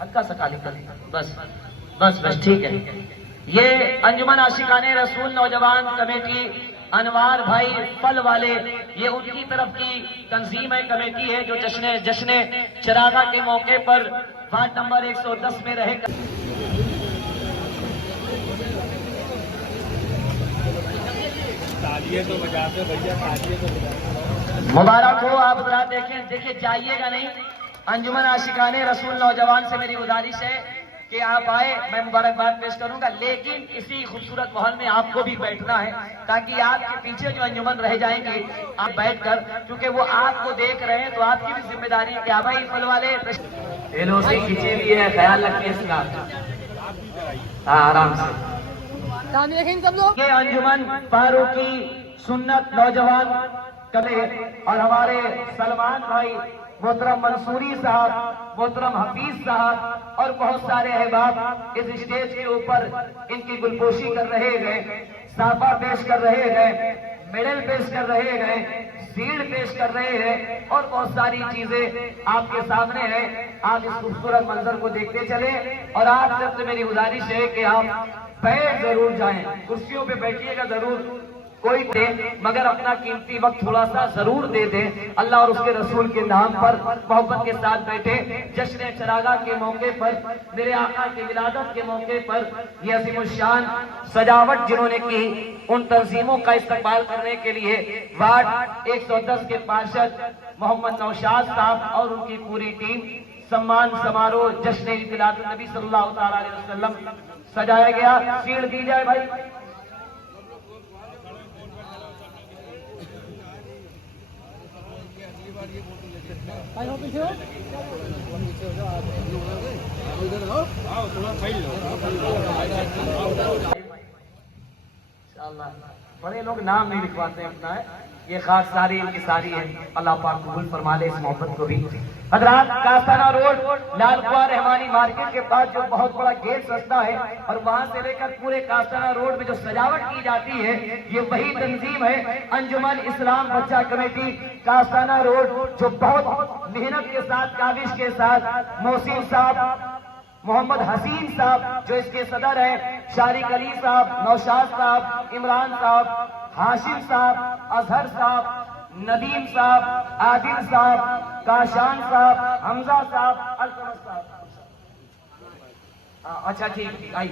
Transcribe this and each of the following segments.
हल्का सा काली कर, बस बस बस ठीक है। ये अंजुमन आशिकाने रसूल नौजवान कमेटी अनवार भाई फल वाले, ये उनकी तरफ की तंजीम है, कमेटी है जो जश्न चरागा के मौके पर वार्ड नंबर 110 में रहे। तालियां तो बजाते भैया, तालियां तो बजाते। मुबारक हो आप जरा देखें, देखिए जाइएगा नहीं। अंजुमन आशिकाने रसूल नौजवान से मेरी गुजारिश है कि आप आए, मैं मुबारकबाद पेश करूंगा, लेकिन इसी खूबसूरत माहौल में आपको भी बैठना है ताकि आपके पीछे जो अंजुमन रह जाएंगे आप बैठकर, क्योंकि वो आपको देख रहे हैं तो आपकी भी जिम्मेदारी है कि आप भाई फल वाले एलओसी खींची हुई है, ख्याल रखिए इसका। हाँ आराम से सब लोग। ये अंजुमन फारूकी सुन्नत नौजवान कले और हमारे सलमान भाई, मोहतरम मंसूरी साहब, मोहतरम हफीज साहब और बहुत सारे अहबाब इस स्टेज के ऊपर इनकी गुलपोशी कर रहे गए, साफा पेश कर रहे गए, मेडल पेश कर रहे गए, शील्ड पेश कर रहे हैं और बहुत सारी चीजें आपके सामने है। आप इस खूबसूरत मंजर को देखते चले और आप सबसे मेरी गुजारिश है कि आप बैठ जरूर जाएं, कुर्सियों पे बैठिएगा जरूर, कोई दे मगर अपना कीमती वक्त थोड़ा सा जरूर दे दे। अल्लाह और उसके रसूल के नाम पर मोहब्बत के साथ बैठे। जश्न चरागा के मौके पर, मेरे आका की विलादत के मौके पर ये अज़ीमुश्शान सजावट जिन्होंने की, उन तंजीमों का इस्तेमाल करने के लिए वार्ड 110 के पार्षद मोहम्मद नौशाद साहब और उनकी पूरी टीम सम्मान समारोह जश्न विलादत नबी सल्लल्लाहु अलैहि वसल्लम सजाया गया। शील्ड दी जाए भाई। बड़े लोग नाम नहीं लिखवाते हैं अपना, है ये खास सारी इनकी सारी है। अल्लाह पाक कबूल फरमा ले इस मोहब्बत को भी। हजरात, कास्ताना रोड लाल कुआं रहमानी मार्केट के पास जो बहुत बड़ा गेट सस्ता है और वहां से लेकर पूरे कास्ताना रोड में जो सजावट की जाती है, ये वही तंजीम है अंजुमन इस्लाम बच्चा कमेटी कास्ताना रोड, जो बहुत मेहनत के साथ, काविश के साथ मोहसिन साहब, मोहम्मद हसीन साहब जो इसके सदर हैं, शारिक अली साहब, नौशाद साहब, इमरान साहब, हाशिम साहब, अजहर साहब, नदीम साहब, आदिल साहब, काशान साहब, हमजा साहब, अलकमस साहब। अच्छा ठीक आई।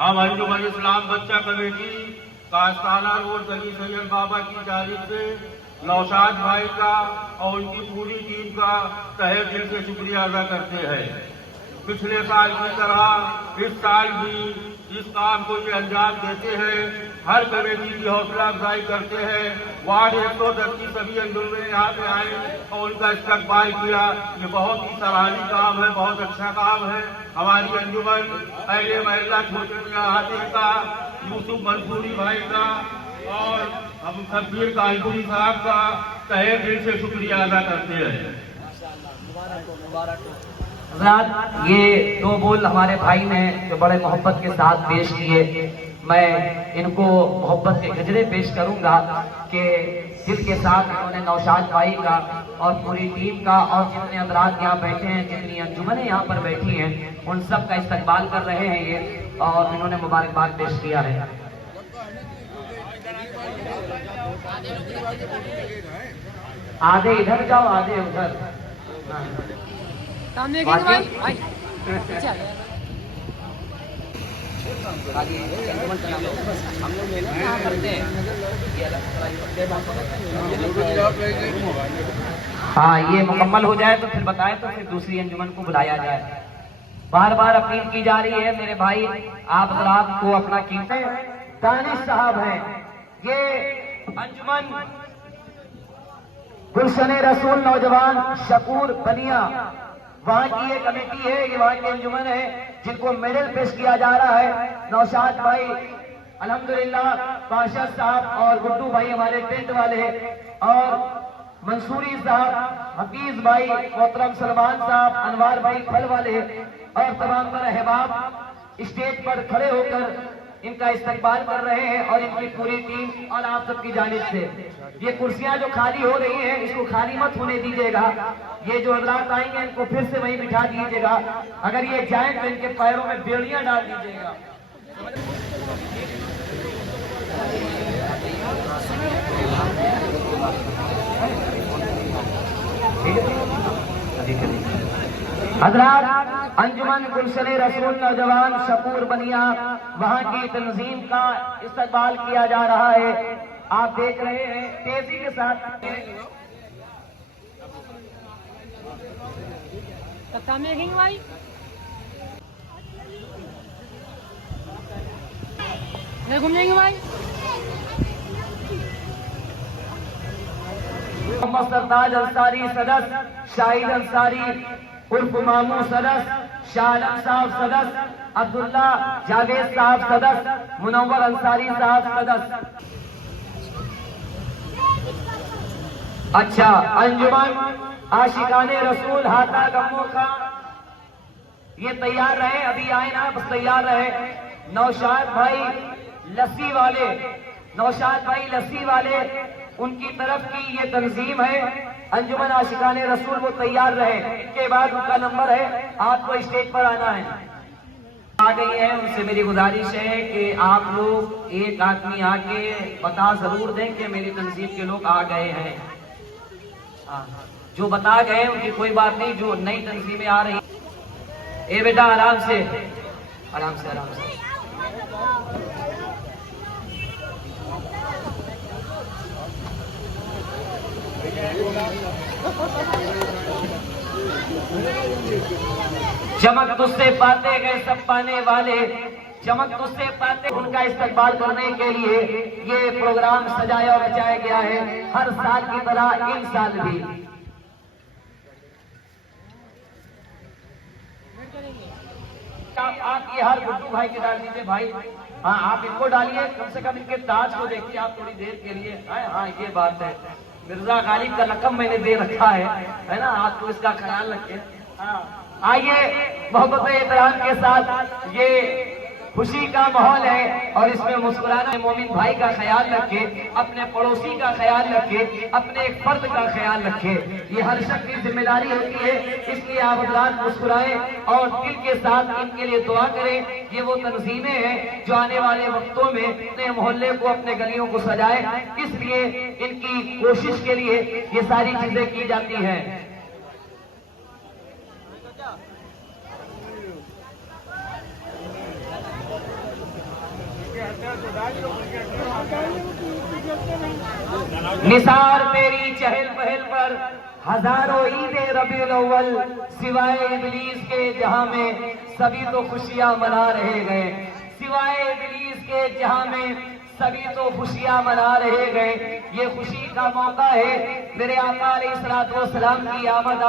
हम अंजुमन इस्लाम बच्चा कमेटी कास्ताना रोड गली सैयद बाबा की जानिब से नौशाद भाई का और उनकी पूरी टीम का तहे दिल से शुक्रिया अदा करते हैं। पिछले साल की तरह इस साल भी इस काम को ये अंजाम देते हैं, हर कमेटी की हौसला अफजाई करते हैं। वार्ड 110 की सभी अंजुमन यहाँ पे आए और उनका इस्तकबाल किया। ये बहुत ही सराहनीय काम है, बहुत अच्छा काम है। हमारी अंजुमन अहले महल्ला छोटे मियां हातिम का, यूसुफ मंसूरी भाई का और हम शब्बीर कानपुरी साहब का तहे दिल से शुक्रिया अदा करते हैं। ये दो बोल हमारे भाई ने जो बड़े मोहब्बत के साथ पेश किए, मैं इनको मोहब्बत के गजरे पेश करूंगा कि दिल के साथ इन्होंने नौशाद भाई का और पूरी टीम का और जितने हज़रात यहाँ बैठे हैं, जितनी अंजुमनें यहाँ पर बैठी हैं, उन सब का इस्तकबाल कर रहे हैं ये, और इन्होंने मुबारकबाद पेश किया है। आधे इधर जाओ, आधे उधर। सामने हम लोग हाँ, ये मुकम्मल हो जाए तो फिर बताएं, तो फिर दूसरी अंजुमन को बुलाया जाए। बार बार अपील की जा रही है मेरे भाई, आप हज़रात को अपना कीमती दानिश साहब हैं, ये अंजुमन गुलशन रसूल नौजवान शकूर बनिया वहां की ये कमेटी है, ये वहां के अंजुमन है जिनको मेडल पेश किया जा रहा है। नौशाद भाई अल्हम्दुलिल्लाह, पार्षद साहब और गुड्डू भाई हमारे टेंट वाले हैं, और मंसूरी साहब, हफीज भाई, मोहतरम सलमान साहब, अनवार भाई फल वाले और तमाम तर अहबाब स्टेज पर खड़े होकर इनका इस्तकबाल कर रहे हैं और इनकी पूरी टीम और आप सबकी जानिब से। ये कुर्सियां जो खाली हो रही हैं इसको खाली मत होने दीजिएगा। ये जो हजरात आएंगे इनको फिर से वहीं बिठा दीजिएगा। अगर ये जाए तो इनके पैरों में बेड़ियां डाल दीजिएगा। हजरात अंजुमन गुलशन रसूल नौजवान शपूर बनिया वहां की तंजीम का इस्तकबाल किया जा रहा है। आप देख रहे हैं तेजी के साथ। भाई घूम जाएंगे भाई। मोहम्मद सरताज अंसारी सदस्य, शाहिद अंसारी उर्फ मामू सदस्य, शाह साहब सदस्य, अब्दुल्ला जावेद साहब सदस्य, मुनव्वर अंसारी साहब सदस्य। अच्छा, अंजुमन आशिकाने रसूल हाथा गम्मो का ये तैयार रहे, अभी आए ना, बस तैयार रहे। नौशाद भाई लस्सी वाले, नौशाद भाई लस्सी वाले, उनकी तरफ की ये तंजीम है अंजुमन आशिकाने रसूल, वो तैयार रहे। इसके बाद उनका नंबर है, आपको स्टेज पर आना है। आ गई है, उनसे मेरी गुजारिश है कि आप लोग एक आदमी आके बता जरूर दें कि मेरी तंजीम के लोग आ गए हैं। जो बता गए उनकी कोई बात नहीं, जो नई तंजीमें आ रही, ए बेटा आराम से आराम से आराम से। चमक तुझसे पाते गए सब पाने वाले, चमक तुझसे पाते। उनका इस्तकबाल करने के लिए ये प्रोग्राम सजाया और रचाया गया है, हर साल की तरह इन साल भी। आप ये हर गुड्डू भाई के डाल दीजिए भाई। हाँ, आप इनको डालिए, कम से कम इनके ताज को देखिए आप थोड़ी देर के लिए। हाँ, ये बात है। मिर्जा गालिब का लकब मैंने दे रखा है ना, आपको इसका ख्याल रखिए। आइए मोहब्बत एहतराम के साथ, ये खुशी का माहौल है और इसमें मुस्कुराना। मोमिन भाई का ख्याल रखे, अपने पड़ोसी का ख्याल रखे, अपने एक फर्द का ख्याल रखे, ये हर शख्स की जिम्मेदारी होती है। इसलिए आप हज़रात मुस्कुराएं और दिल के साथ इनके लिए दुआ करें। ये वो तंजीमें हैं जो आने वाले वक्तों में अपने मोहल्ले को, अपने गलियों को सजाए, इसलिए इनकी कोशिश के लिए ये सारी चीजें की जाती हैं। निसार तेरी चहल पहल पर हजारों ईदे रबीउल अव्वल, सिवाय इबलीस के जहां में सभी तो खुशियां मना रहे गए, सिवाय इबलीस के जहां में सभी तो खुशियां मना रहे गए। ये खुशी का मौका है मेरे आका अलैहिस्सलातु वस्सलाम की आमद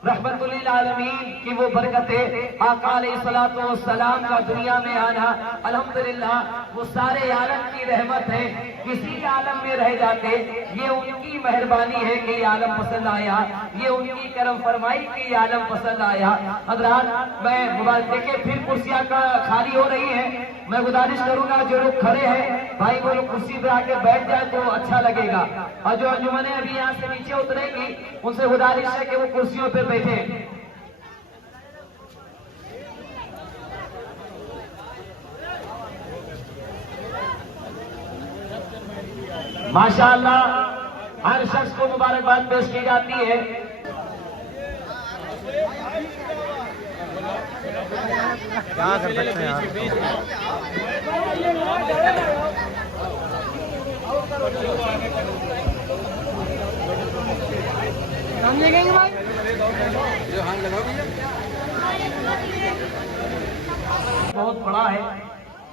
रहमतुल्लिल आलमीन की वो बरकतें, आका अलैहिस्सलातु वस्सलाम का दुनिया में आना, अल्हम्दुलिल्लाह वो सारे आलम की रहमत है। किसी आलम में रह जाते, ये उनकी मेहरबानी है कि ये आलम पसंद आया, ये उनकी करम फरमाई कि ये आलम पसंद आया। हज़रात मैं मुबारक देखे, फिर कुर्सियां का खाली हो रही है। मैं गुजारिश करूंगा जो लोग खड़े हैं भाई वो लोग कुर्सी पर आके बैठ जाए तो अच्छा लगेगा, और जो अंजुमने अभी यहाँ से नीचे उतरेंगी उनसे गुजारिश है कि वो कुर्सियों पर बैठे। माशाअल्लाह हर शख्स को मुबारकबाद पेश की जाती है। क्या कर सकते हैं यार। भाई बहुत बड़ा है,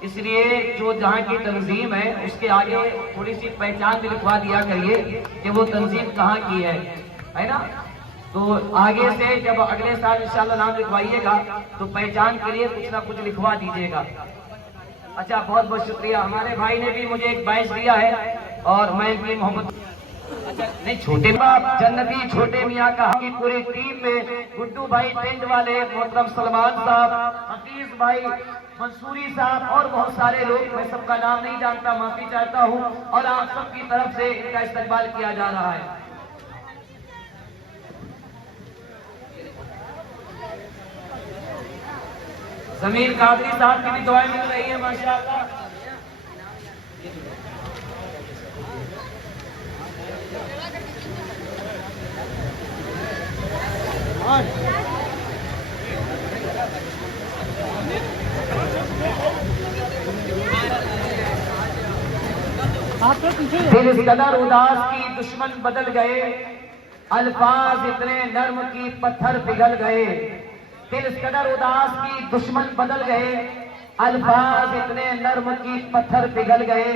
इसलिए जो जहाँ की तंजीम है उसके आगे थोड़ी सी पहचान भी लिखवा दिया करिए कि वो तंजीम कहाँ की है ना। तो आगे से जब अगले साल इंशाल्लाह नाम लिखवाइएगा तो पहचान के लिए कुछ ना कुछ लिखवा दीजिएगा। अच्छा, बहुत बहुत शुक्रिया। हमारे भाई ने भी मुझे एक बैच दिया है और मैं इनकी मोहब्बत नहीं छोटे बाप जन्नती छोटे मियाँ का की पूरी टीम में गुड्डू भाई टेंट वाले, मोहतरम सलमान साहब, हफीज भाई, मंसूरी साहब और बहुत सारे लोग, मैं सबका नाम नहीं जानता, माफी चाहता हूँ। और आप सबकी तरफ से इनका इस्तकबाल किया जा रहा है। जमीर कादरी साहब की भी दुआएं मिल रही है माशाअल्लाह। आप तो पीछे दिल इस कदर उदास की दुश्मन बदल गए, अल्फाज इतने नर्म की पत्थर पिघल गए। दिल इस कदर उदास की दुश्मन बदल गए, अल्फाज इतने नर्म की पत्थर पिघल गए।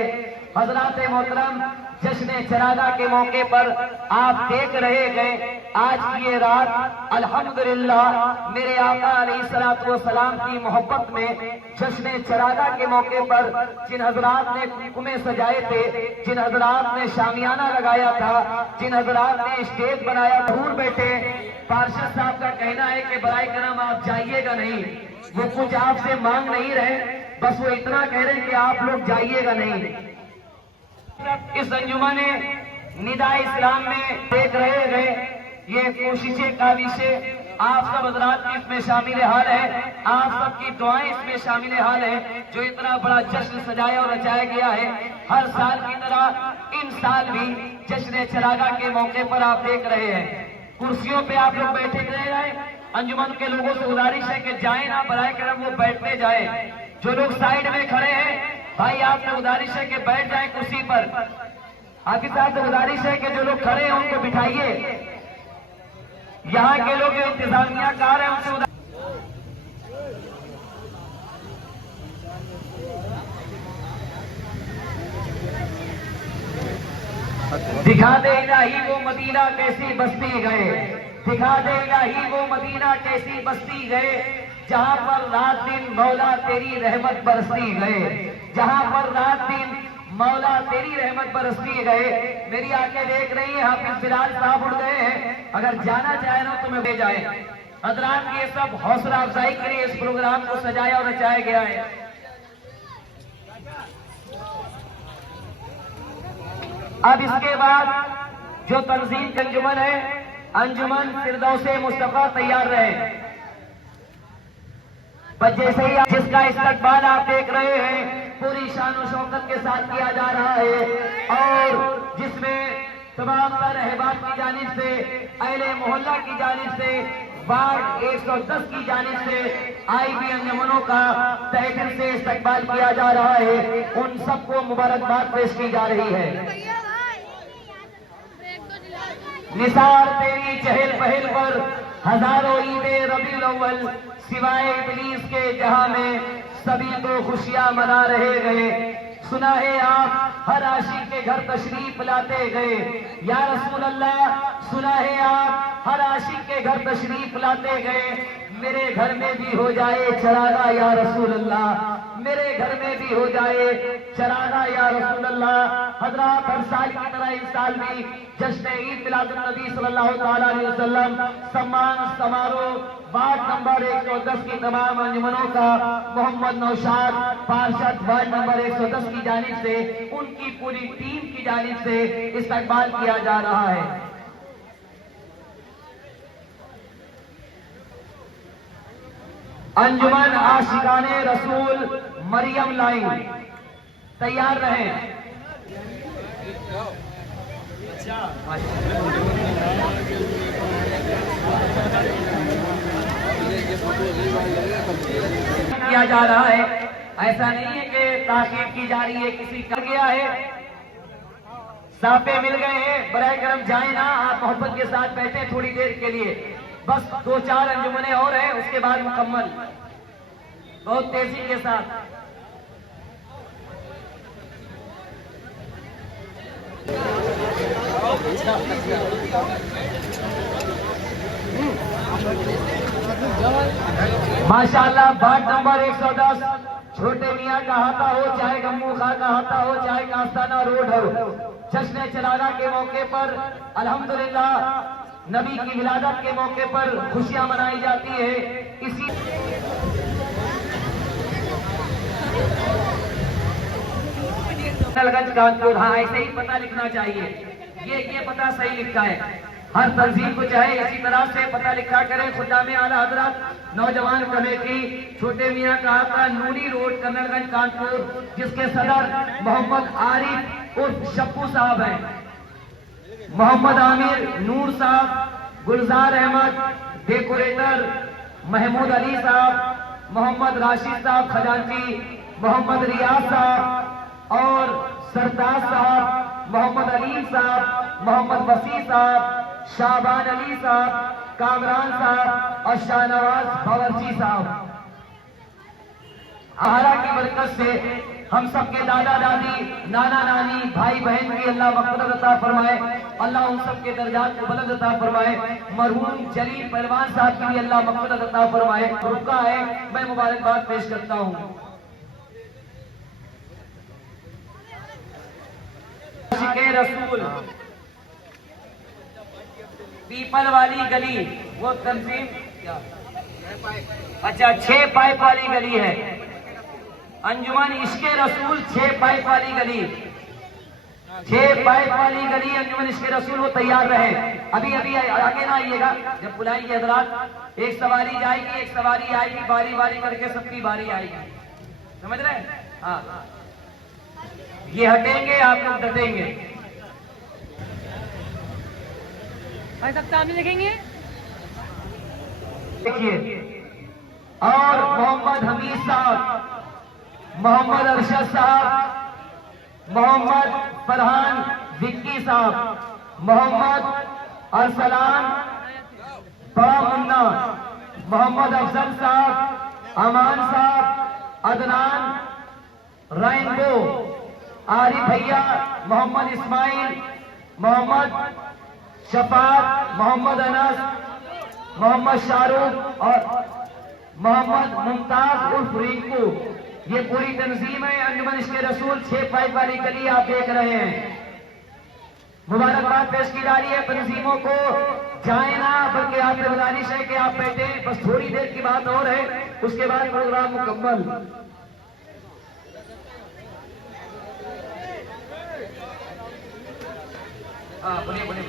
हजरात मोहतरम, जश्न चरागा के मौके पर आप देख रहे हैं आज की ये रात अल्हम्दुलिल्लाह मेरे आका अलैहिस्सलातु वस्सलाम की मोहब्बत में जश्न चरागा के मौके पर जिन हजरात ने कुमकुमे सजाए थे, जिन हजरात ने शामियाना लगाया था, जिन हजरात ने स्टेज बनाया, दूर बैठे पार्षद साहब का कहना है कि बराए करम आप जाइएगा नहीं। वो कुछ आपसे मांग नहीं रहे, बस वो इतना कह रहे कि आप लोग जाइएगा नहीं। इस अंजुमन निदा इस्लाम में देख रहे हैं ये कोशिशें काविशें आप सब हजरात की इसमें शामिल हाल है, आप सबकी दुआएं इसमें शामिल हाल है। जो इतना बड़ा जश्न सजाया और रचाया गया है, हर साल की तरह इन साल भी जश्न चरागा के मौके पर आप देख रहे हैं कुर्सियों पे आप लोग बैठे रह रहे। अंजुमन के लोगों से गुजारिश है कि जाए ना, बराए करम वो बैठते जाए। जो लोग साइड में खड़े हैं भाई, आपसे गुजारिश है कि बैठ जाए कुर्सी पर। आपके साथ गुजारिश है कि जो लोग खड़े हैं उनको बिठाइए। यहाँ के लोग जो इंतजामिया कार है उनसे दिखा दे इलाही वो मदीना कैसी बस्ती गए, दिखा दे इलाही वो मदीना कैसी बस्ती गए, जहाँ पर रात दिन मौला तेरी रहमत बरसती गए, जहाँ पर रात दिन मौला तेरी रहमत बरसती गए। मेरी आंखें देख रही है हाफिज बिलाल साहब उठ गए हैं, अगर जाना चाहे ना तो मैं ले जाए। हजरात ये सब हौसला अफजाई के लिए इस प्रोग्राम को सजाया और रचाया गया है। अब इसके बाद जो तंजीम की अंजुमन है, अंजुमन फिरदौसे मुस्तफा तैयार रहे। बस जैसे ही जिसका इस्तकबाल आप देख रहे हैं पूरी शान और शौकत के साथ किया जा रहा है और जिसमें तमाम तर अहबाब की जानिब से, अहले मोहल्ला की जानिब से, वार्ड 110 की जानिब से आई भी अंजुमनों का तहे दिल से इस्तकबाल किया जा रहा है। उन सबको मुबारकबाद पेश की जा रही है। निसार तेरी चहल पहल पर हजारों ईदे रबीउल अव्वल, सिवाय इब्लीस के जहां में सभी तो खुशियां मना रहे गए। सुना है आप हर आशिक के घर तशरीफ लाते गए, या रसूल अल्लाह सुना है आप हर आशिक के घर तशरीफ लाते गए। मेरे घर में भी हो जाए चरागा या रसूल अल्लाह, मेरे घर में भी हो जाए चरागा या रसूल अल्लाह। हजरात हर साल की तरह इस साल भी जश्न ईद मिलादुन नबी सल्लल्लाहु अलैहि वसल्लम सम्मान समारोह वार्ड नंबर 110 की तमाम अंजुमनों का मोहम्मद नौशाद पार्षद वार्ड नंबर 110 की जानिब से, उनकी पूरी टीम की जानिब से इस्तकबाल किया जा रहा है। अंजुमन आशिकाने रसूल मरियम लाइन तैयार रहें। किया जा रहा है, ऐसा नहीं है कि ताकीद की जा रही है, किसी कर गया है, साफे मिल गए हैं, बराए करम जाए ना, आप मोहब्बत के साथ बैठे थोड़ी देर के लिए, बस 2-4 अंजुमने और हैं, उसके बाद मुकम्मल बहुत तेजी के साथ। माशाअल्लाह वार्ड नंबर 110 छोटे मियाँ का हाथा हो, चाहे गम्मू खां का हाथा हो, चाहे कास्ताना रोड हो, जश्न चरागा के मौके पर अल्हम्दुलिल्लाह नबी की विलादत के मौके पर खुशियां मनाई जाती है। इसी नलगंज कानपुर, हाँ ऐसे ही पता लिखना चाहिए, ये पता सही लिखा है। हर तंजीम को चाहे इसी तरह से पता लिखा करें। खुदाम आला हजरत नौजवान कमेटी छोटे मियाँ का आता नूरी रोड कन्नड़गंज कानपुर, जिसके सदर मोहम्मद आरिफ उर्फ शप्पू साहब हैं। मोहम्मद आमिर, नूर साहब, गुलजार अहमद, डेकोरेटर महमूद अली साहब, मोहम्मद राशिद साहब खजांची, मोहम्मद रियाज साहब और सरताज साहब, मोहम्मद अलीम साहब, मोहम्मद वसी साहब, शाहबान अली साहब, कामरान साहब और शाहनवाज बावर्ची साहब। आहारा की बरकत से हम सबके दादा दादी, नाना नानी, भाई बहन की अल्लाह मग़फ़िरत अता फरमाए। अल्लाह उन सबके दर्जात को बुलंद अता फरमाए। मरहूम जलील पहलवान साहब की भी अल्लाह मग़फ़िरत अता फरमाए। रुका है, मैं मुबारकबाद पेश करता हूँ। आशिक़े रसूल पीपल वाली गली, वो तंजीम क्या? अच्छा, 6 पाइप वाली गली है। अंजुमन इश्क़े रसूल 6 पाइप वाली गली, 6 पाइप वाली गली अंजुमन इश्क़े रसूल, वो तैयार रहे। अभी अभी आगे ना आइएगा, जब बुलाएंगे हजरात, एक सवारी जाएगी, एक सवारी आएगी, बारी बारी करके सबकी बारी आएगी, समझ रहे हैं? हाँ, ये हटेंगे, आप लोग डटेंगे। भाई सब सामने देखेंगे। देखिए, और मोहम्मद हमीद साहब, मोहम्मद अरशद साहब, मोहम्मद फरहान विक्की साहब, मोहम्मद अरसलान बड़ा मुन्ना, मोहम्मद अफजल साहब, अमान साहब, अदनान रेनबो, आरिफ भैया, मोहम्मद इस्माइल, मोहम्मद शफात, मोहम्मद अनस, मोहम्मद शाहरुख और मोहम्मद मुमताज उर्फ रिंकू, ये पूरी तंजीम है अंजुमन इश्क़े रसूल 6 पाइप वाली गली आप देख रहे हैं। मुबारकबाद पेश की जा रही है तंजीमों को। जाए ना, बल्कि आपसे गुजारिश है कि आप बैठे, बस थोड़ी देर की बात और है, उसके बाद प्रोग्राम मुकम्मल। हाँ, बोलिए बोलिए।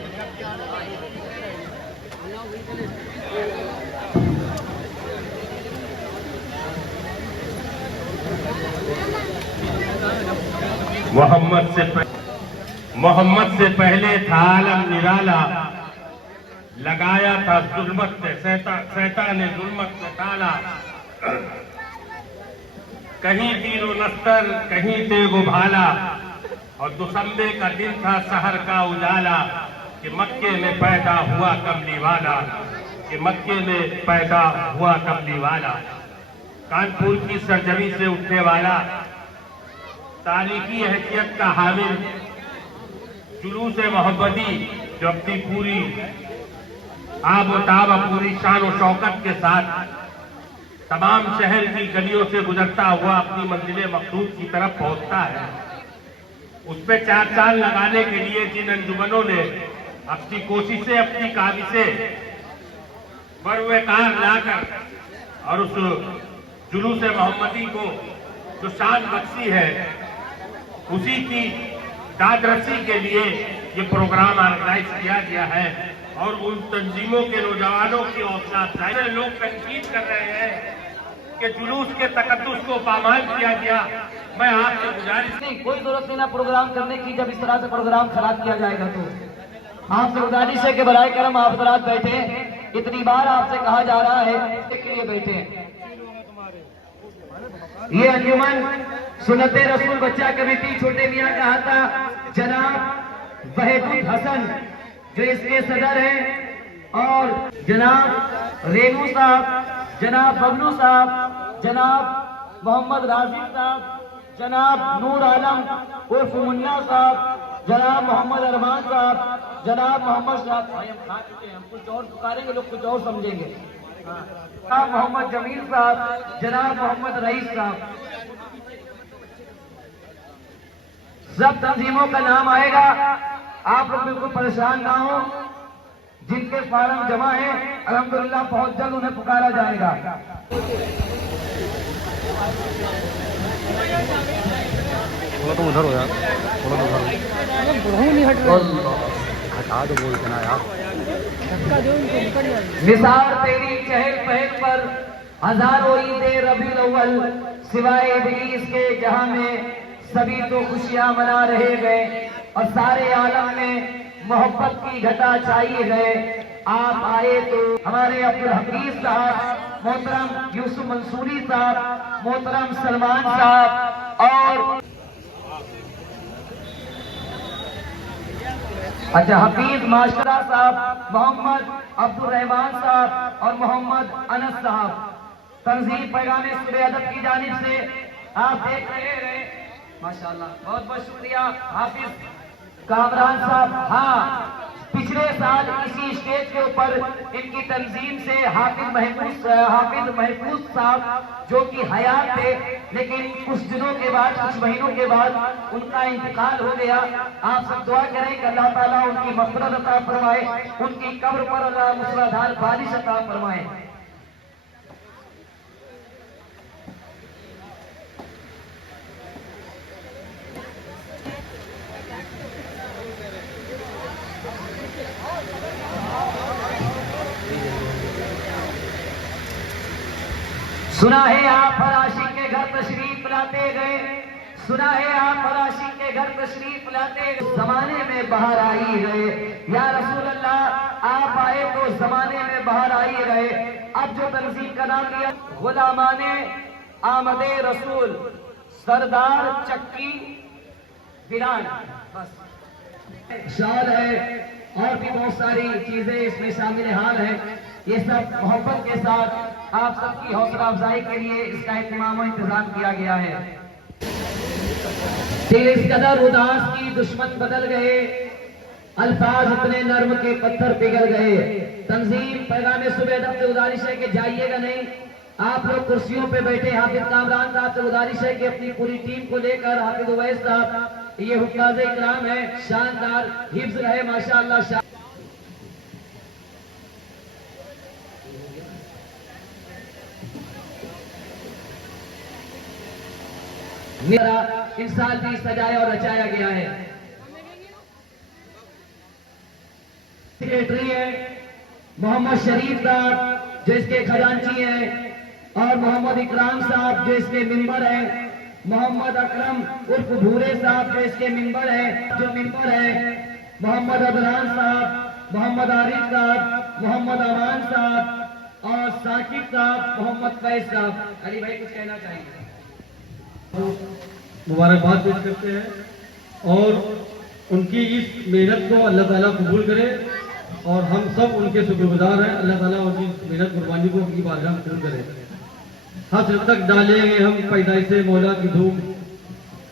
मोहम्मद से पहले था आलम निराला, लगाया था जुल्मत से शैतान ने जुल्मत से टाला। कहीं तीरो नस्तर, कहीं तेगो भाला, और दुशंबे का दिन था शहर का उजाला, कि मक्के में पैदा हुआ कमली वाला, कि मक्के में पैदा हुआ कमली वाला। कानपुर की सरजमी से उठने वाला, तारीखी हैसियत का हामिल, जुलूस मोहम्मदी जो अपनी पूरी आब-ओ-ताब, पूरी शान और शौकत के साथ तमाम शहर की गलियों से गुजरता हुआ अपनी मंजिल मकसूद की तरफ पहुंचता है। उस पर 4 साल लगाने के लिए जिन अंजुमनों ने अपनी कोशिशें, अपनी काविशें बरवेकार लाकर और उस जुलूस मोहम्मदी को जो शान बख्शी है, उसी की दादरसी के लिए ये प्रोग्राम ऑर्गेनाइज किया गया है। और उन तंजीमों के नौजवानों की हौसला अफजाई में लोग तनकीद कर रहे हैं कि जुलूस के तकद्दुस को पामाल किया गया। मैं आपसे गुजारिश नहीं, कोई जरूरत नहीं ना प्रोग्राम करने की, जब इस तरह से प्रोग्राम खराब किया जाएगा तो आपसे गुजारिश है कि बराए करम आप हज़रात बैठे। इतनी बार आपसे कहा जा रहा है इसके लिए बैठे। ये अंजुमन सुन्नते रसूल बच्चा कमेटी छोटे मियाँ का हाथा जनाब वहीदुल हसन जो इसके सदर हैं, और जनाब रेनू साहब, जनाब बबलू साहब, जनाब मोहम्मद राशिद साहब, जनाब नूर आलम उर्फ मुन्ना साहब, जनाब मोहम्मद अरमान साहब, जनाब मोहम्मद साहब, भाई हम खा चुके हैं, हम कुछ और पुकारेंगे, लोग कुछ और समझेंगे। जनाब मोहम्मद जमील साहब, जनाब मोहम्मद रईस साहब, सब तंजीमों का नाम आएगा, आप लोग बिल्कुल परेशान ना हो। जिनके फार्म जमा है अल्हम्दुलिल्लाह बहुत जल्द उन्हें पुकारा जाएगा। थोड़ा तो उधर हो यार, थोड़ा तो उधर नहीं हट रहा हटा दो बोलते ना यार। धक्का दो इनको, निकल जाए। निसार तेरी चहल पहल पर हजारों ईदे रबीउल अव्वल, सिवाय इब्लीस के जहां में सभी तो खुशियां मना रहे गए और सारे आलम में मोहब्बत की घटा छाई गए। आप आए तो हमारे अब्दुल हफीज साहब, मोहतरम यूसुफ मंसूरी साहब, मोहतरम सलमान साहब और अच्छा हफीज माशरा साहब, मोहम्मद अब्दुल रहमान साहब और मोहम्मद अनस साहब, तंजीम पैगाम सूबे अदब की जानिब से आप देख रहे हैं। माशाल्लाह, बहुत बहुत शुक्रिया हाफिज कामरान साहब। हाँ, पिछले साल इसी स्टेज के ऊपर इनकी तंजीम से हाफिज महफूज साहब जो कि हयात थे, लेकिन कुछ दिनों के बाद, कुछ महीनों के बाद उनका इंतकाल हो गया। आप सब दुआ करें कि अल्लाह ताला उनकी मग़फ़िरत अता फरमाए, उनकी कब्र पर अल्लाह मूसलाधार बारिश अता फरमाए। सुना है आप हर आशिक के घर तशरीफ लाते गए, सुना है आप हर आशिक के घर तशरीफ लाते गए, जमाने में बाहर आई गए। या रसूल अल्लाह, आप आए तो जमाने में बाहर आई गए। अब जो तंजीम का नाम दिया गुलामाने आमदे रसूल सरदार चक्की बिरान, बस शाल है और भी बहुत सारी चीजें इसमें शामिल हाल है। ये सब मोहब्बत के साथ आप सबकी हौसला अफजाई के लिए इसका इत्मीम और इंतजाम किया गया है। दिल इस कदर उदास की दुश्मन बदल गए, अल्फाज इतने नर्म के पत्थर पिघल गए। तंजीम पैगाम सूबे अदब से गुजारिश है कि जाइएगा नहीं, आप लोग कुर्सियों पे बैठे। हाफिज कामरान साहब से गुजारिश है कि अपनी पूरी टीम को लेकर, हाफिज उवैस साहब ये हुफ्फाज़ इकराम है, शानदार हिफ्ज रहे माशाअल्लाह। मेरा इस साल भी सजाया और रचाया गया है। सेक्रेटरी है मोहम्मद शरीफ साहब जो इसके खजांची हैं, और मोहम्मद इकराम साहब जो इसके मिंबर हैं, मोहम्मद अकरम उर्फ भूरे साहब जो इसके मिंबर है, मोहम्मद अदनान साहब, मोहम्मद आरिफ साहब, मोहम्मद अमान साहब और साकिब साहब, मोहम्मद फैज साहब। अली भाई कुछ कहना चाहिए? मुबारकबाद पेश करते हैं और उनकी इस मेहनत को अल्लाह ताला कबूल करे और हम सब उनके शुक्रगुजार हैं। अल्लाह ताला उनकी मेहनत कुर्बानी को उनकी बारगाह में कबूल करे। हस्र तक डालेंगे हम पैदाइशे मौला की धूम,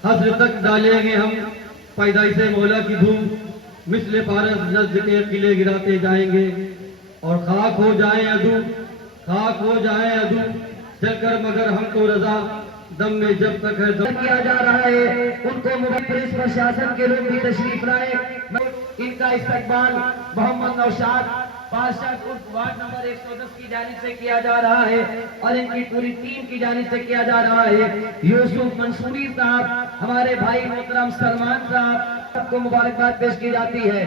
हस्र तक डालेंगे हम पैदाइशे मौला की धूम, मिसले पारस नज़्द के किले गिराते जाएंगे और खाक हो जाए अदू, खाक हो जाए अदू चलकर मगर हमको रजा दम में जब तक है दम किया जा रहा है। उनको पुलिस प्रशासन के लोग भी तशरीफ लाए। इनका इस्तकबाल मोहम्मद नौशाद बादशाह वार्ड नंबर 110 की जानिब से किया जा रहा है और इनकी पूरी टीम की जानिब से किया जा रहा है। यूसुफ मंसूरी साहब, हमारे भाई मोहतरम सलमान साहब, सबको मुबारकबाद पेश की जाती है।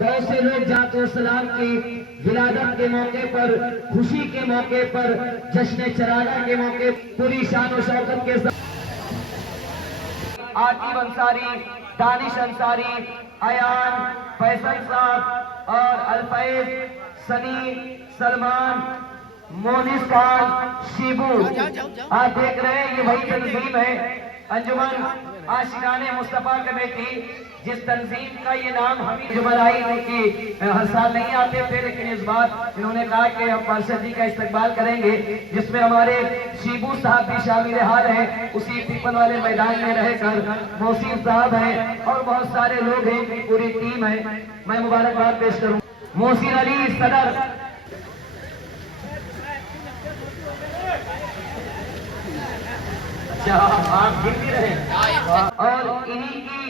बहुत से लोग जातो सलाम की विलादत के मौके पर, खुशी के मौके पर, जश्न चरागा के मौके पूरी शान और शौकत के साथ आकिब अंसारी, दानिश अंसारी, अयान, फैसल साहब और अल्फैज, सनी, सलमान, मोनिस खान, शिबू, आप देख रहे हैं ये वही तंजीम है अंजुमन आशिकाने मुस्तफा कमेटी, जिस तंजीम का ये नाम हमें जुमलाई की हर साल नहीं आते थे, लेकिन इस बार इन्होंने कहा कि हम पार्षद जी का इस्तकबाल करेंगे, जिसमें हमारे शिबू साहब भी शामिल हाल हैं, उसी पीपल वाले मैदान में रहकर मोहसिन साहब हैं और बहुत सारे लोग हैं, इनकी पूरी टीम है। मैं मुबारकबाद पेश करूँ मोहसिन अली सदर, अच्छा आप गिर भी रहे और इन्हीं की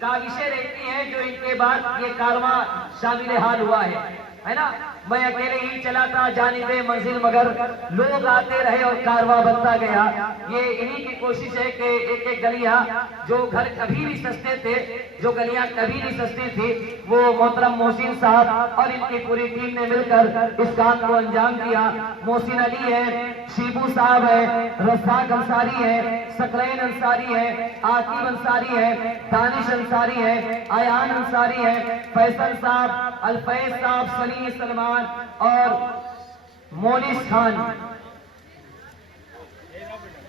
काविशें रहती हैं जो इनके बाद ये कारवां शामिल हाल हुआ है ना। मैं अकेले ही चला था जानिबे मंजिल, मगर लोग आते रहे और कारवां बनता गया। ये इन्हीं की कोशिश है कि एक एक गलियां जो घर कभी नहीं सस्ते थे, जो गलियां कभी नहीं सस्ती थी, वो मोहतरम मोहसिन साहब और इनकी पूरी टीम ने मिलकर इस काम को अंजाम दिया। मोहसिन अली है, शिबू साहब है, रज़ाक अंसारी है, सकलैन अंसारी है, आकिब अंसारी है, दानिश अंसारी है, आयान अंसारी है, फैसल साहब, अल्फैज साहब, सनी सलमान और मोनिस खान।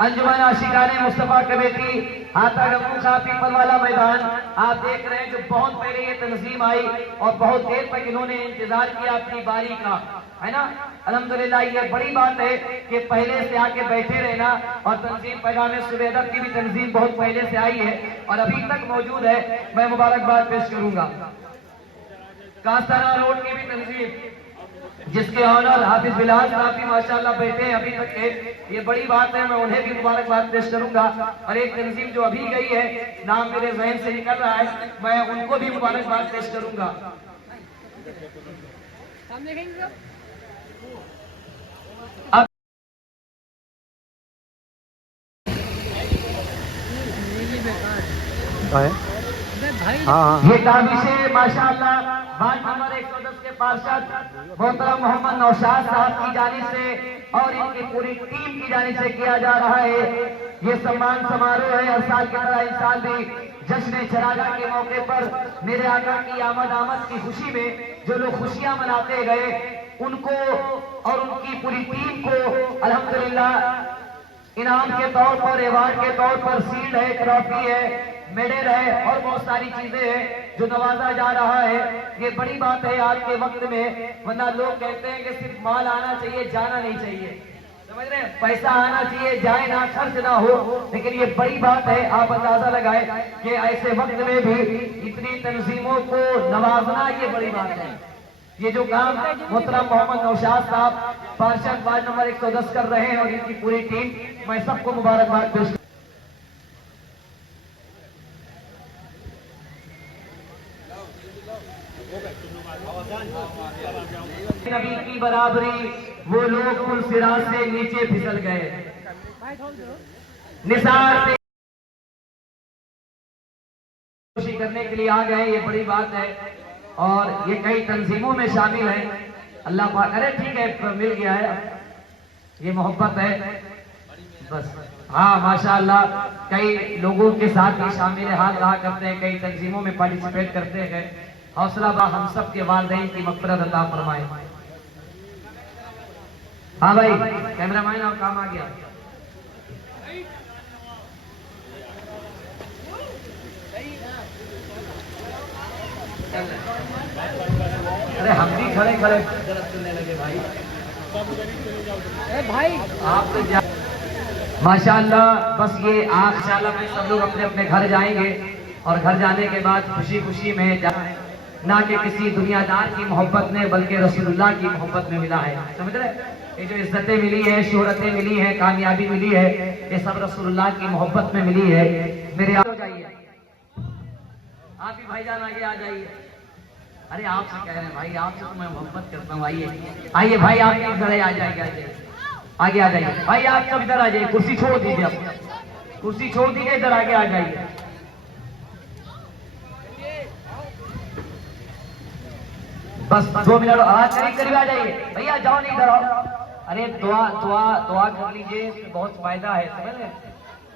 अंजुमन आशिकाने मुस्तफा कमेटी हाथा गमू खा पीपल वाला मैदान आप देख रहे हैं, जो बहुत पहले ये तंजीम आई और बहुत देर तक इन्होंने इंतजार किया अपनी बारी का, है ना। अल्हम्दुलिल्लाह ये बड़ी बात है कि पहले से आके बैठे रहना। और तंजीम पैगाम सुबेदर की भी तंजीम बहुत पहले से आई है और अभी तक मौजूद है। मैं मुबारकबाद पेश करूंगा कास्ताना रोड की भी तंजीम, जिसके ऑनर हाफिज बिलाल साहब भी माशाल्लाह बैठे हैं अभी तक के, ये बड़ी बात है। मैं उन्हें भी मुबारकबाद पेश करूंगा। और एक तंजीम जो अभी गई है, नाम मेरे जहन से निकल रहा है, मैं उनको भी मुबारकबाद पेश करूंगा। अब ये काबिशे माशाल्लाह वार्ड नंबर 110 के पार्षद मोहतरम मोहम्मद नौशाद साहब की जानिब से और इनकी पूरी टीम की जानिब से किया जा रहा है। ये सम्मान समारोह है। हर साल की तरह इस साल भी जश्न चरागा के मौके पर मेरे आका की आमद की खुशी में जो लोग खुशियां मनाते गए, उनको और उनकी पूरी टीम को अल्हम्दुलिल्लाह इनाम के तौर पर, अवार्ड के तौर पर सील्ड है, ट्रॉफी है, मेडल है और बहुत सारी चीजें हैं जो नवाजा जा रहा है। ये बड़ी बात है आज के वक्त में, वरना लोग कहते हैं कि सिर्फ माल आना चाहिए, जाना नहीं चाहिए, समझ रहे हैं, पैसा आना चाहिए, जाए ना, खर्च ना हो। लेकिन ये बड़ी बात है, आप अंदाजा लगाए कि ऐसे वक्त में भी इतनी तंजीमों को नवाजना, ये बड़ी बात है। ये जो काम मोहतरम मोहम्मद नौशाद साहब पार्षद वार्ड नंबर 110 कर रहे हैं और इनकी पूरी टीम, मैं सबको मुबारकबाद पेश। नबी की बराबरी वो लोग पुल सिराज से नीचे फिसल गए, निसार पे कोशिश करने के लिए आ गए, ये बड़ी बात है। और ये कई तंजीमों में शामिल है। अल्लाह पाक करे, ठीक है, मिल गया है, ये मोहब्बत है बस। हाँ माशाअल्लाह, कई लोगों के साथ भी शामिल हाल रहा करते हैं, कई तंजीमों में पार्टिसिपेट करते हैं। हौसला बा हम सब के वालिदैन की मग़फ़िरत अता फरमाए। हाँ भाई कैमरामैन, और काम आ गया। अरे हम भी खड़े खड़े गलत सुनने लगे भाई। भाई आप तो माशाअल्लाह, बस ये माशाअल्लाह में सब लोग अपने अपने घर जाएंगे और घर जाने के बाद खुशी खुशी में जाए, ना कि किसी दुनियादार की मोहब्बत में, बल्कि रसूलुल्लाह की मोहब्बत में मिला है, समझ रहे। ये जो इज्जतें मिली है, शोहरतें मिली है, कामयाबी मिली है, ये सब रसूलुल्लाह की मोहब्बत में मिली है। मेरे आप हो जाइए, आप ही भाईजान आगे आ जाइए। अरे आपसे कह रहे हैं भाई, आपसे तो मैं मोहब्बत करता हूँ। आइए आइए भाई, आप इधर आ जाइए, आगे आ जाइए भाई, आप सब इधर आ जाइए, कुर्सी छोड़ दीजिए, आप कुर्सी छोड़ दीजिए, इधर आगे आ जाइए। बस 2 मिनट आज करीब करीब आ जाइए भैया, जाओ नहीं इधर आओ। अरे दुआ दुआ दुआ कर लीजिए, इसमें बहुत फायदा है, समझ रहे।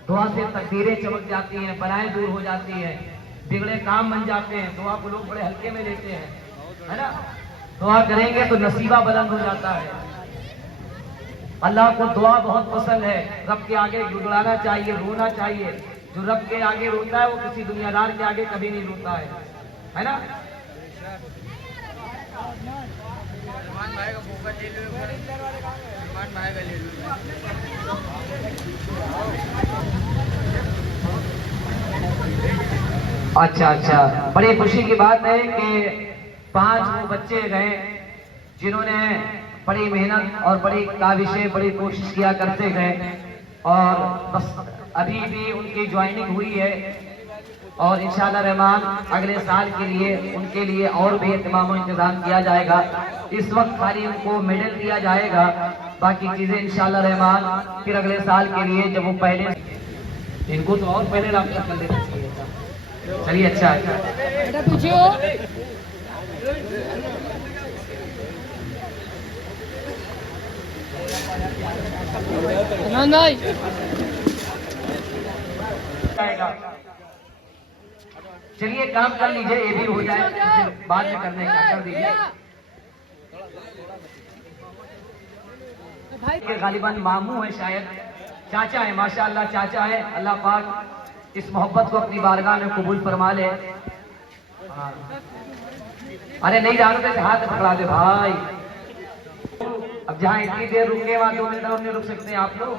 दुआ से तकदीरें चमक जाती हैं, बलाएं दूर हो जाती हैं, बिगड़े काम बन जाते हैं। दुआ को लोग बड़े हल्के में लेते हैं, है ना। दुआ करेंगे तो नसीबा बुलंद हो जाता है। अल्लाह को दुआ बहुत पसंद है। रब के आगे गुड़गुड़ाना चाहिए, रोना चाहिए। जो रब के आगे रोता है वो किसी दुनियादार के आगे कभी नहीं रोता है ना। अच्छा अच्छा, बड़ी खुशी की बात है कि 5 वो बच्चे गए जिन्होंने बड़ी मेहनत और बड़ी काविशें, बड़ी कोशिश किया करते गए, और बस अभी भी उनकी ज्वाइनिंग हुई है। और इंशाअल्लाह रहमान अगले साल के लिए उनके लिए और भी तमाम इंतजाम किया जाएगा। इस वक्त खाली उनको मेडल दिया जाएगा, बाकी चीजें इंशाअल्लाह रहमान फिर अगले साल के लिए जब वो पहले, इनको तो और पहले रास्ता कर देना चाहिए था। चलिए अच्छा है। बेटा पीछे हो। आनंद भाई चलिए काम कर लीजिए, ये भी हो जाए, फिर बाद में करने का कर दीजिए। भाई ये गालिबन मामू है, शायद चाचा है, माशाअल्लाह चाचा है। अल्लाह पाक इस मोहब्बत को अपनी बारगाह में कबूल फरमा ले। हाँ। अरे नहीं जानू तो हाथ पकड़ा दे भाई। अब जहाँ इतनी देर रुके वहां 2 मिनट और नहीं रुक सकते हैं आप लोग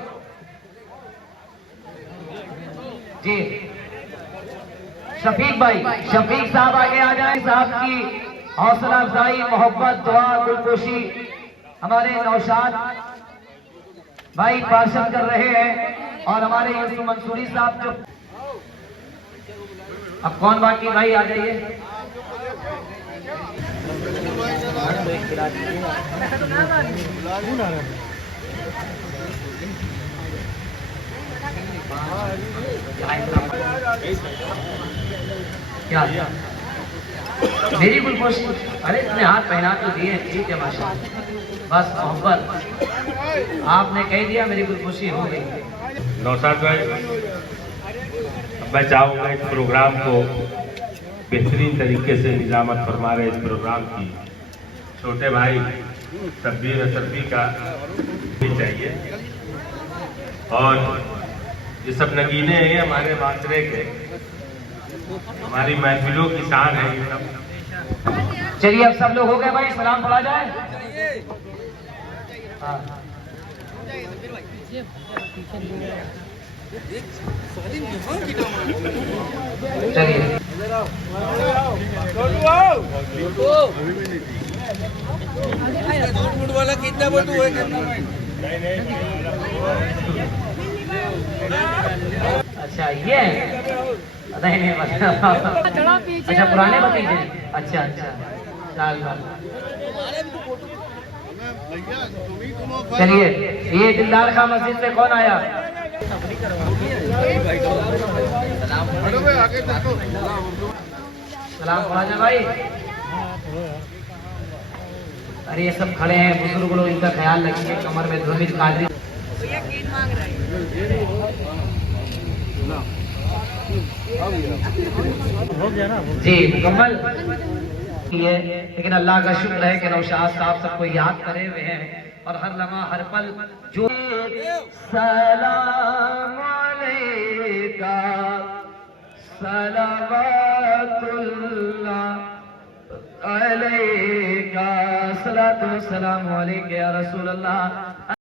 जी। शफीक भाई, शफीक साहब आगे आ जाए। साहब की हौसला अफजाई, मोहब्बत, दुआ, गुलकोशी हमारे नौशाद भाई पार्षद कर रहे हैं, और हमारे यूसुफ मंसूरी साहब जो, अब कौन बाकी भाई आ जाइए। क्या मेरी गुलकोशी, अरे इतने हाथ पहना तो दिए, ठीक है माशाल्लाह, बस मोहब्बत आपने कह दिया, मेरी गुलकोशी हो गई। नौशाद भाई, मैं चाहूँगा इस प्रोग्राम को बेहतरीन तरीके से निजामत फरमा रहे इस प्रोग्राम की छोटे भाई शब्बीर अशरफी का भी चाहिए। और ये सब नगीने हैं हमारे माशरे के, हमारी महफिलों की शान है ये सब। चलिए अब सब लोग हो गए भाई, सलाम पढ़ा जाए। हाँ। चलिए अच्छा ये नहीं अच्छा पुराने भतीजे, अच्छा अच्छा साल भर। चलिए ये दिलदार खां मस्जिद से कौन आया? सलाम पढ़ा जाए भाई। अरे ये सब खड़े हैं बुजुर्ग लोग, इनका ख्याल रखिए, कमर में धुमित कादरी जी मुकम्मल ये। लेकिन अल्लाह का शुक्र है कि नौशाद साहब सबको याद करे हुए हैं, और हर लम्हा हर पल जो सलाम अलैका सलावतुल्लाह अलैका सलातु वस्सलामु अलैका या रसूल अल्लाह।